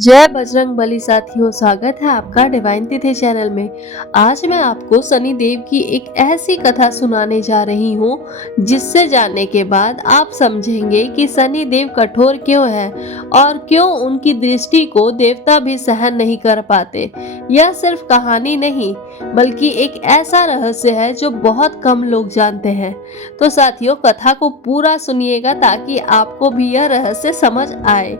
जय बजरंग बली साथियों, स्वागत है आपका डिवाइन तिथि चैनल में। आज मैं आपको शनि देव की एक ऐसी कथा सुनाने जा रही हूँ जिससे जानने के बाद आप समझेंगे कि शनि देव कठोर क्यों है और क्यों उनकी दृष्टि को देवता भी सहन नहीं कर पाते। यह सिर्फ कहानी नहीं बल्कि एक ऐसा रहस्य है जो बहुत कम लोग जानते हैं। तो साथियों, कथा को पूरा सुनिएगा ताकि आपको भी यह रहस्य समझ आए।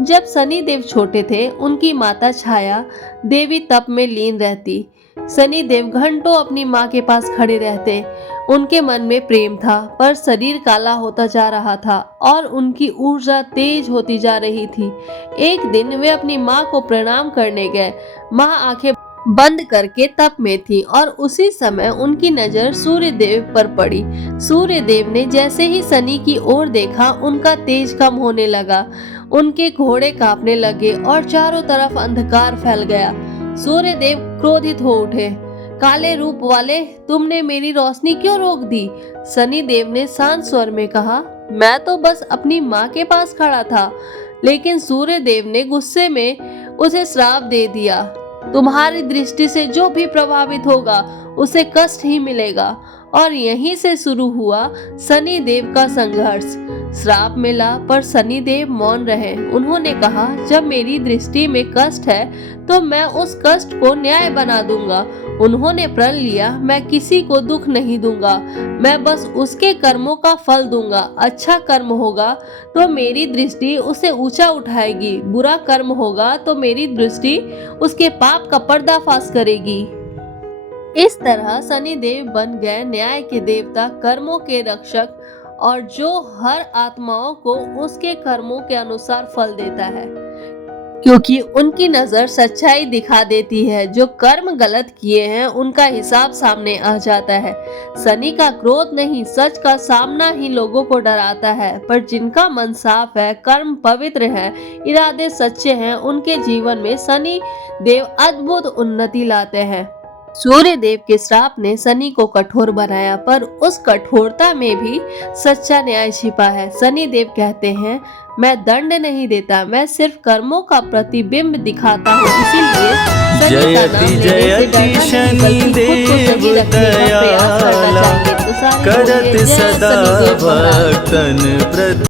जब शनि देव छोटे थे, उनकी माता छाया देवी तप में लीन रहती। शनि देव घंटों अपनी माँ के पास खड़े रहते। उनके मन में प्रेम था, पर शरीर काला होता जा रहा था और उनकी ऊर्जा तेज होती जा रही थी। एक दिन वे अपनी माँ को प्रणाम करने गए। माँ आंखें बंद करके तप में थी और उसी समय उनकी नजर सूर्य देव पर पड़ी। सूर्य देव ने जैसे ही शनि की ओर देखा, उनका तेज कम होने लगा। उनके घोड़े कांपने लगे और चारों तरफ अंधकार फैल गया। सूर्य देव क्रोधित हो उठे। काले रूप वाले, तुमने मेरी रोशनी क्यों रोक दी? शनि देव ने शांत स्वर में कहा, मैं तो बस अपनी माँ के पास खड़ा था। लेकिन सूर्य देव ने गुस्से में उसे श्राप दे दिया, तुम्हारी दृष्टि से जो भी प्रभावित होगा उसे कष्ट ही मिलेगा। और यहीं से शुरू हुआ शनि देव का संघर्ष। श्राप मिला पर शनि देव मौन रहे। उन्होंने कहा, जब मेरी दृष्टि में कष्ट है तो मैं उस कष्ट को न्याय बना दूंगा। उन्होंने प्रण लिया, मैं किसी को दुख नहीं दूंगा, मैं बस उसके कर्मों का फल दूंगा। अच्छा कर्म होगा तो मेरी दृष्टि उसे ऊंचा उठाएगी, बुरा कर्म होगा तो मेरी दृष्टि उसके पाप का पर्दाफाश करेगी। इस तरह शनि देव बन गए न्याय के देवता, कर्मों के रक्षक, और जो हर आत्माओं को उसके कर्मों के अनुसार फल देता है, क्योंकि उनकी नजर सच्चाई दिखा देती है। जो कर्म गलत किए हैं उनका हिसाब सामने आ जाता है। शनि का क्रोध नहीं, सच का सामना ही लोगों को डराता है। पर जिनका मन साफ है, कर्म पवित्र है, इरादे सच्चे हैं, उनके जीवन में शनि देव अद्भुत उन्नति लाते हैं। सूर्य देव के श्राप ने शनि को कठोर बनाया, पर उस कठोरता में भी सच्चा न्याय छिपा है। शनि देव कहते हैं, मैं दंड नहीं देता, मैं सिर्फ कर्मों का प्रतिबिंब दिखाता हूँ। इसीलिए शनि का नाम लेने से डरना नहीं बल्कि खुद को सही रखने का प्रयास करना चाहिए। तो सारे बोलिए, जय शनि देव महाराज।